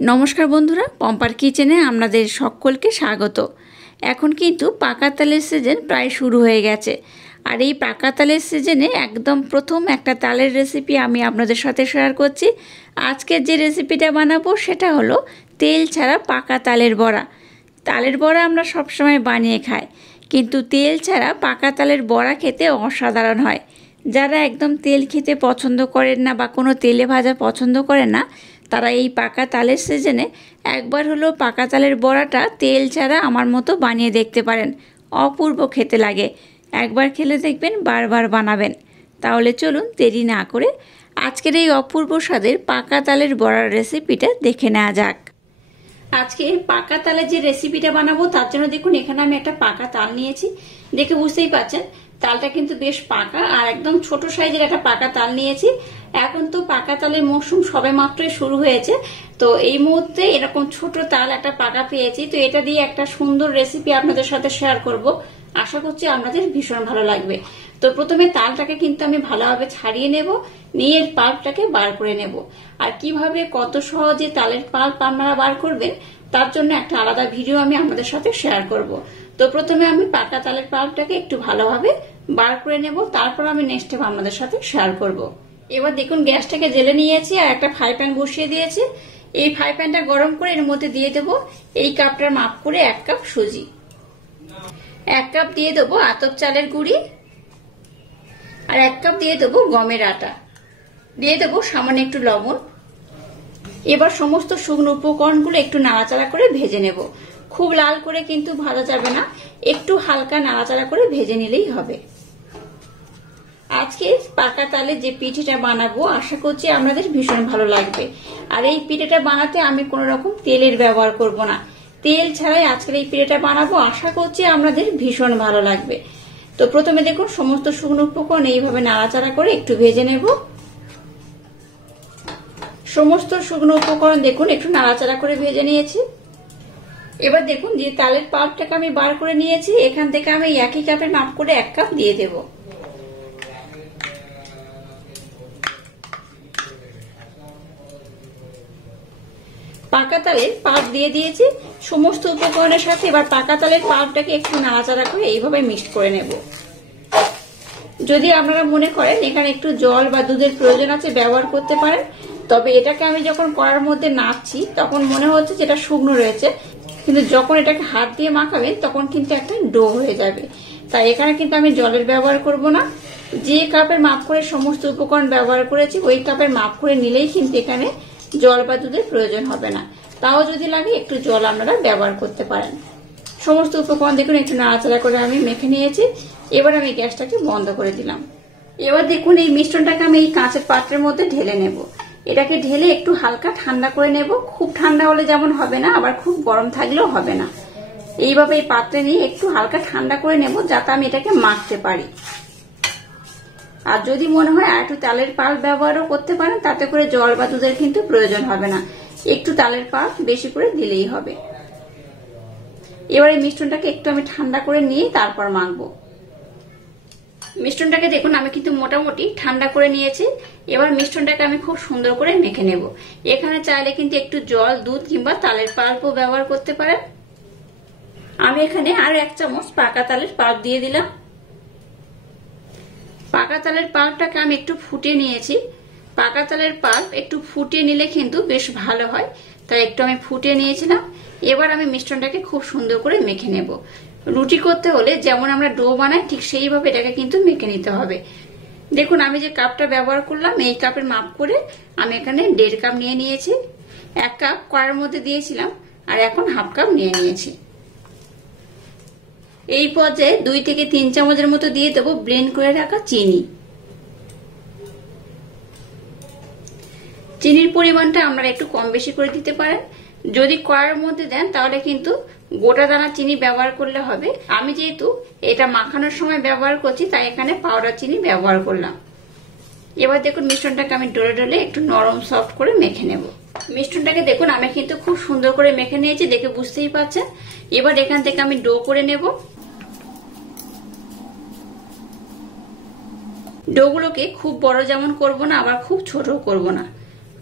নমস্কার বন্ধুরা, পম্পার কিচেনে আপনাদের সকলকে স্বাগত। এখন কিন্তু পাকা তালের সিজন প্রায় শুরু হয়ে গেছে, আর এই পাকা তালের সিজনে একদম প্রথম একটা তালের রেসিপি আমি আপনাদের সাথে শেয়ার করছি। আজকের যে রেসিপিটা বানাবো সেটা হলো তেল ছাড়া পাকা তালের বড়া। তালের বড়া আমরা সবসময় বানিয়ে খাই, কিন্তু তেল ছাড়া পাকা তালের বড়া খেতে অসাধারণ হয়। যারা একদম তেল খেতে পছন্দ করেন না বা কোনো তেলে ভাজা পছন্দ করেন না, তারা এই পাকা তালের সিজনে একবার হলো পাকা তালের বড়াটা তেল ছাড়া আমার মতো বানিয়ে দেখতে পারেন। অপূর্ব খেতে লাগে, একবার খেলে দেখবেন বারবার বানাবেন। তাহলে চলুন দেরি না করে আজকের এই অপূর্ব স্বাদের পাকা তালের বড়ার রেসিপিটা দেখে নেওয়া যাক। আজকে পাকা তালের যে রেসিপিটা বানাবো তার জন্য দেখুন এখানে আমি একটা পাকা তাল নিয়েছি। দেখে বুঝতেই পারছেন তালটা কিন্তু বেশ পাকা, আর একদম ছোট সাইজের একটা পাকা তাল নিয়েছি। এখন তো পাকা তালের মৌসুম সবে মাত্রই শুরু হয়েছে, তো এই মুহূর্তে এরকম ছোট তাল একটা পাকা পেয়েছি, তো এটা দিয়ে একটা সুন্দর রেসিপি আপনাদের সাথে শেয়ার করব। আশা করছি আপনাদের ভীষণ ভালো লাগবে। তো প্রথমে তালটাকে কিন্তু আমি ভালোভাবে ছাড়িয়ে নেব, নিয়ে পাল্পটাকে বার করে নেব। আর কিভাবে কত সহজে তালের পাল্প আপনারা বার করবেন তার জন্য একটা আলাদা ভিডিও আমি আপনাদের সাথে শেয়ার করব। তো প্রথমে আমি পাকা তালের পাল্পটাকে একটু ভালোভাবে বার করে নেব, তারপর আমি নেক্সট টাইম আপনাদের সাথে শেয়ার করব। এবার দেখুন গ্যাসটাকে জেলে নিয়েছি আর একটা ফ্রাই প্যান বসিয়ে দিয়েছি। এই ফ্রাই প্যানটা গরম করে এর মধ্যে দিয়ে দেব এই কাপটার মাপ করে 1 কাপ সুজি, 1 কাপ দিয়ে দেবো আতপ চালের গুঁড়ি, আর 1 কাপ দিয়ে দেবো গমের আটা, দিয়ে দেবো সামান্য একটু লবণ। এবার সমস্ত শুকনো উপকরণগুলো একটু নাড়াচাড়া করে ভেজে নেব। খুব লাল করে কিন্তু ভাজা যাবে না, একটু হালকা নাড়াচাড়া করে ভেজে নিলেই হবে। আজকে পাকা তালের যে পিঠেটা বানাবো আশা করছি আপনাদের ভীষণ ভালো লাগবে। আর এই পিঠেটা বানাতে আমি কোনো রকম তেলের ব্যবহার করব না, তেল ছাড়াই আজকের এই পিঠেটা বানাবো। আশা করছি আপনাদের ভীষণ ভালো লাগবে। তো প্রথমে দেখুন সমস্ত শুকনো উপকরণ এইভাবে নাড়াচাড়া করে একটু ভেজে নেব। সমস্ত শুকনো উপকরণ দেখুন একটু নাড়াচাড়া করে ভেজে নিয়েছি। এবার দেখুন যে তালের পাল্পটাকে আমি বার করে নিয়েছি, এখান থেকে আমি একই কাপের মাপ করে 1 কাপ দিয়ে দেব। পাকা তালের পাল্প দিয়ে দিয়েছি সমস্ত উপকরণের সাথে। এবার পাকা তালের পাল্পটাকে একটু নাড়াচাড়া করে এইভাবে মিক্সড করে নেব। যদি আপনারা মনে করেন এখানে একটু জল বা দুধের প্রয়োজন আছে ব্যবহার করতে পারেন, তবে এটাকে আমি যখন কড়ার মধ্যে নাড়ছি তখন মনে হচ্ছে যেটা শুকনো রয়েছে, কিন্তু যখন এটাকে হাত দিয়ে মাখাবেন তখন কিন্তু একটা ডো হয়ে যাবে। তাই এখানে কিন্তু আমি জলের ব্যবহার করব না। যে কাপের মাপ করে সমস্ত উপকরণ ব্যবহার করেছি ওই কাপের মাপ করে নিলেই কিন্তু এখানে জল বা দুধের প্রয়োজন হবে না। তাও যদি লাগে একটু জল আপনারা ব্যবহার করতে পারেন। সমস্ত উপকরণ দেখুন একটু নাড়াচাড়া করে আমি মেখে নিয়েছি। এবার আমি গ্যাসটাকে বন্ধ করে দিলাম। এবার দেখুন এই মিশ্রণটাকে আমি এই কাঁচের পাত্রের মধ্যে ঢেলে নেব। এটাকে ঢেলে একটু হালকা ঠান্ডা করে নেব। খুব ঠান্ডা হলে যেমন হবে না, আবার খুব গরম থাকলেও হবে না। এইভাবে এই পাত্রে নিয়ে একটু হালকা ঠান্ডা করে নেব যাতে আমি এটাকে মাখতে পারি। আর যদি মনে হয় আর একটু তালের পাল্প ব্যবহারও করতে পারেন, তাতে করে জল বা দুধের কিন্তু প্রয়োজন হবে না, একটু তালের পাল্প বেশি করে দিলেই হবে। এবার এই মিশ্রণটাকে একটু আমি ঠান্ডা করে নিয়ে তারপর মাখবো। মিশ্রণটাকে দেখুন আমি কিন্তু মোটামুটি ঠান্ডা করে নিয়েছি। এবার মিশ্রণটাকে আমি খুব সুন্দর করে মেখে নেব। এখানে চাইলে কিন্তু একটু জল, দুধ কিংবা তালের পাল্পও ব্যবহার করতে পারেন। আমি এখানে আর 1 চামচ পাকা তালের পাল্প দিয়ে দিলাম। পাকা তালের পাল্পটাকে আমি একটু ফুটিয়ে নিয়েছি। পাকা তালের পাল্প একটু ফুটিয়ে নিলে কিন্তু বেশ ভালো হয়, তাই একটু আমি ফুটিয়ে নিয়েছিলাম। এবার আমি মিশ্রণটাকে খুব সুন্দর করে মেখে নেব। রুটি করতে হলে যেমন আমরা ডো বানাই ঠিক সেইভাবে এটাকে কিন্তু মেখে নিতে হবে। দেখুন আমি যে কাপটা ব্যবহার করলাম এই কাপের মাপ করে আমি এখানে 1.5 কাপ নিয়ে নিয়েছি। 1 কাপ কড়ার মধ্যে দিয়েছিলাম আর এখন 1/2 কাপ নিয়ে নিয়েছি। এই পর্যায়ে 2 থেকে 3 চামচের মতো দিয়ে দেবো ব্লেন্ড করে রাখা চিনি। চিনির পরিমাণটা আপনারা একটু কম বেশি করে দিতে পারেন। যদি কড়ার মধ্যে দেন তাহলে কিন্তু গোটা দানা চিনি ব্যবহার করলে হবে। আমি যেহেতু এটা মাখানোর সময় ব্যবহার করছি তাই এখানে পাউডার চিনি ব্যবহার করলাম। এবার দেখুন মিশ্রণটাকে আমি ডলে ডলে একটু নরম সফট করে মেখে নেব। মিশ্রণটাকে দেখুন আমি কিন্তু খুব সুন্দর করে মেখে নিয়েছি, দেখে বুঝতেই পারছেন। এবার এখান থেকে আমি ডো করে নেব। ডোগুলোকে খুব বড় যেমন করব না, আবার খুব ছোট করব না।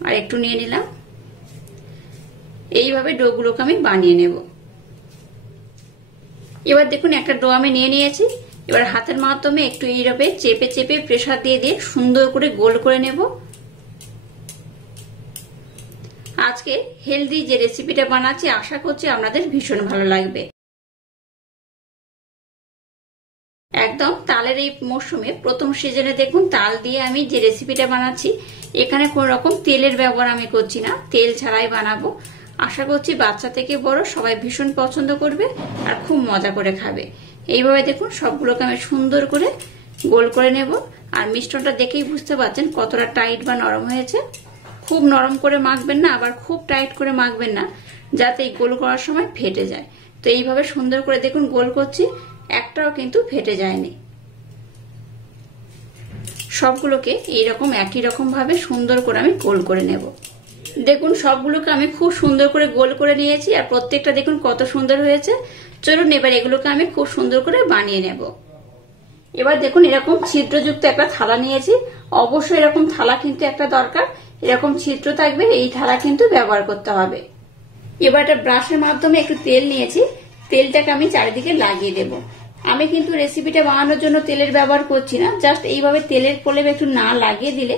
আর একটু নিয়ে নিলাম। এইভাবে ডোগুলোকে আমি বানিয়ে নেব। এবার দেখুন একটা ডো আমি নিয়ে নিয়েছি। এবার হাতের মাধ্যমে একটু এইভাবে চেপে চেপে প্রেসার দিয়ে দিয়ে সুন্দর করে গোল করে নেব। আজকে হেলদি যে রেসিপিটা বানাচ্ছি আশা করছি আপনাদের ভীষণ ভালো লাগবে। একদম তালের এই মরশুমে প্রথম সিজনে দেখুন তাল দিয়ে আমি যে রেসিপিটা বানাচ্ছি এখানে কোন রকম তেলের ব্যবহার আমি করছি না, তেল ছাড়াই বানাবো। আশা করছি বাচ্চা থেকে বড় সবাই ভীষণ পছন্দ করবে আর খুব মজা করে খাবে। এইভাবে দেখুন সবগুলোকে আমি সুন্দর করে গোল করে নেব। আর মিশ্রণটা দেখেই বুঝতে পারছেন কতটা টাইট বা নরম হয়েছে। খুব নরম করে মাখবেন না, আবার খুব টাইট করে মাখবেন না, যাতে এই গোল করার সময় ফেটে যায়। তো এইভাবে সুন্দর করে দেখুন গোল করছি, একটাও কিন্তু ফেটে যায়নি। সবগুলোকে এইরকম একই রকম ভাবে সুন্দর করে আমি গোল করে নেব। দেখুন সবগুলোকে আমি খুব সুন্দর করে গোল করে নিয়েছি আর প্রত্যেকটা দেখুন কত সুন্দর হয়েছে। চলুন এবার এগুলোকে আমি খুব সুন্দর করে বানিয়ে নেব। এবার দেখুন এরকম ছিদ্রযুক্ত একটা থালা নিয়েছি। অবশ্যই এরকম থালা কিন্তু একটা দরকার, এরকম ছিদ্র থাকবে এই থালা কিন্তু ব্যবহার করতে হবে। এবার একটা ব্রাশের মাধ্যমে একটু তেল নিয়েছি, তেলটাকে আমি চারিদিকে লাগিয়ে দেব। আমি কিন্তু রেসিপিটা বানানোর জন্য তেলের ব্যবহার করছি না, জাস্ট এইভাবে তেলের প্রলেপ একটু না লাগিয়ে দিলে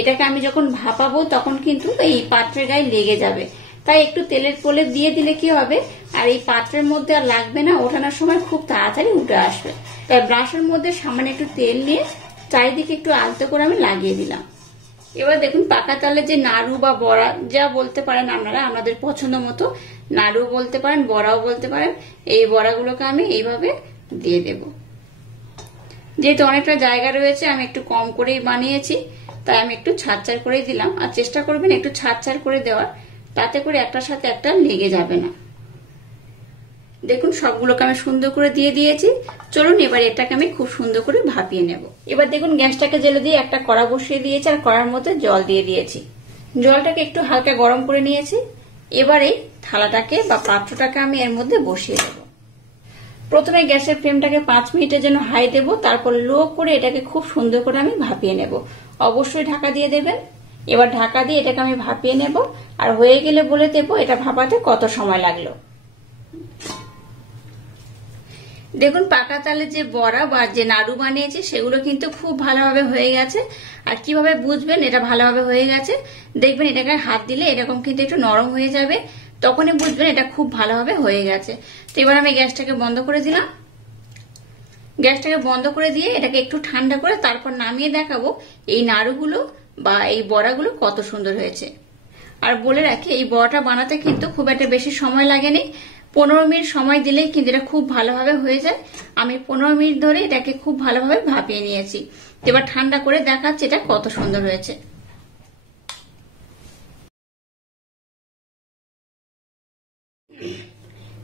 এটাকে আমি যখন ভাপাবো তখন কিন্তু এই পাত্রের গায়ে লেগে যাবে। তাই একটু তেলের প্রলেপ দিয়ে দিলে কি হবে, আর এই পাত্রের মধ্যে আর লাগবে না, ওঠানোর সময় খুব তাড়াতাড়ি উঠে আসবে। তাই ব্রাশের মধ্যে সামান্য একটু তেল নিয়ে চারিদিকে একটু আলতো করে আমি লাগিয়ে দিলাম। এবার দেখুন পাকা তালের যে নাড়ু বা বড়া যা বলতে পারেন আপনারা, আপনাদের পছন্দ মতো নাড়ু বলতে পারেন, বড়াও বলতে পারেন, এই বড়াগুলোকে আমি এইভাবে দিয়ে দেব। যেহেতু অনেকটা জায়গা রয়েছে আমি একটু কম করেই বানিয়েছি, তাই আমি একটু ছাড় করেই দিলাম। আর চেষ্টা করবেন একটু ছাড় করে দেওয়ার, তাতে করে একটার সাথে একটা লেগে যাবে না। দেখুন সবগুলোকে আমি সুন্দর করে দিয়ে দিয়েছি। চলুন এবার এটাকে আমি খুব সুন্দর করে ভাপিয়ে নেব। এবার দেখুন গ্যাসটাকে জ্বেলে দিয়ে একটা কড়া বসিয়ে দিয়েছি আর কড়ার মধ্যে জল দিয়ে দিয়েছি। জলটাকে একটু হালকা গরম করে নিয়েছি। এবারে থালাটাকে বা পাত্রটাকে আমি এর মধ্যে বসিয়ে দেব। প্রথমে গ্যাসের ফ্লেমটাকে 5 মিনিটের জন্য হাই দেব, তারপর লো করে এটাকে খুব সুন্দর করে আমি ভাপিয়ে নেব। অবশ্যই ঢাকা দিয়ে দেবেন। এবার ঢাকা দিয়ে এটাকে আমি ভাপিয়ে নেব, আর হয়ে গেলে বলে দেব এটা ভাপাতে কত সময় লাগলো। দেখুন পাকা তালের যে বড়া বা যে নাড়ু বানিয়েছি সেগুলো কিন্তু খুব ভালোভাবে হয়ে গেছে। আর কিভাবে বুঝবেন এটা ভালোভাবে হয়ে গেছে, দেখবেন এটাকে হাত দিলে এরকম কিন্তু একটু নরম হয়ে যাবে, তখনই বুঝবেন এটা খুব ভালোভাবে হয়ে গেছে। তো এবার আমি গ্যাসটাকে বন্ধ করে দিলাম। গ্যাসটাকে বন্ধ করে দিয়ে এটাকে একটু ঠান্ডা করে তারপর নামিয়ে দেখাবো এই নাড়ুগুলো বা এই বড়াগুলো কত সুন্দর হয়েছে। আর বলে রাখি এই বড়াটা বানাতে কিন্তু খুব একটা বেশি সময় লাগেনি, 15 মিনিট সময় দিলেই কিন্তু এটা খুব ভালোভাবে হয়ে যায়। আমি 15 মিনিট ধরে এটাকে খুব ভালোভাবে ভাপিয়ে নিয়েছি। এবার ঠান্ডা করে দেখাচ্ছি এটা কত সুন্দর হয়েছে।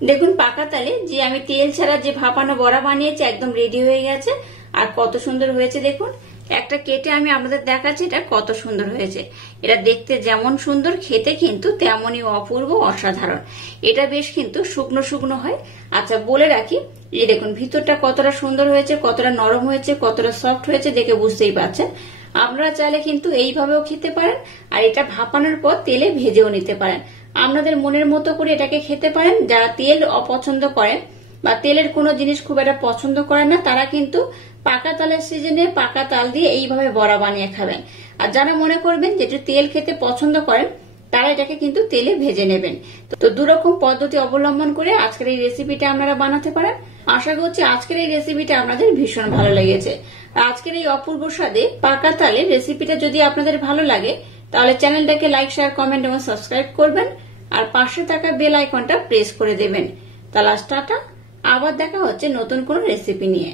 দেখুন পাকা তালে যে আমি তেল ছাড়া যে ভাপানো বড়া বানিয়েছি একদম রেডি হয়ে গেছে। আর কত সুন্দর হয়েছে দেখুন, একটা কেটে আমি আপনাদের দেখাচ্ছি এটা কত সুন্দর হয়েছে। এটা দেখতে যেমন সুন্দর, খেতে কিন্তু তেমনই অপূর্ব অসাধারণ। এটা বেশ কিন্তু শুকনো শুকনো হয়। আচ্ছা বলে রাখি, এই দেখুন ভিতরটা কতটা সুন্দর হয়েছে, কতটা নরম হয়েছে, কতটা সফট হয়েছে দেখে বুঝতেই পারছেন। আপনারা চাইলে কিন্তু এইভাবেও খেতে পারেন, আর এটা ভাপানোর পর তেলে ভেজেও নিতে পারেন। আপনাদের মনের মতো করে এটাকে খেতে পারেন। যারা তেল অপছন্দ করেন বা তেলের কোনো জিনিস খুব একটা পছন্দ করেন না, তারা কিন্তু পাকা তালের সিজনে পাকা তাল দিয়ে এইভাবে বড়া বানিয়ে খাবেন। আর যারা মনে করবেন যে তেল খেতে পছন্দ করেন তারা এটাকে কিন্তু তেলে ভেজে নেবেন। তো দুরকম পদ্ধতি অবলম্বন করে আজকের এই রেসিপিটা আপনারা বানাতে পারেন। আশা করছি আজকের এই রেসিপিটা আপনাদের ভীষণ ভালো লেগেছে। আজকের এই অপূর্ব স্বাদে পাকা তালের রেসিপিটা যদি আপনাদের ভালো লাগে তাহলে চ্যানেলটাকে লাইক, শেয়ার, কমেন্ট এবং সাবস্ক্রাইব করবেন, আর পাশে থাকা বেল আইকনটা প্রেস করে দেবেন। তাহলে টাটা, আবার দেখা হচ্ছে নতুন কোনো রেসিপি নিয়ে।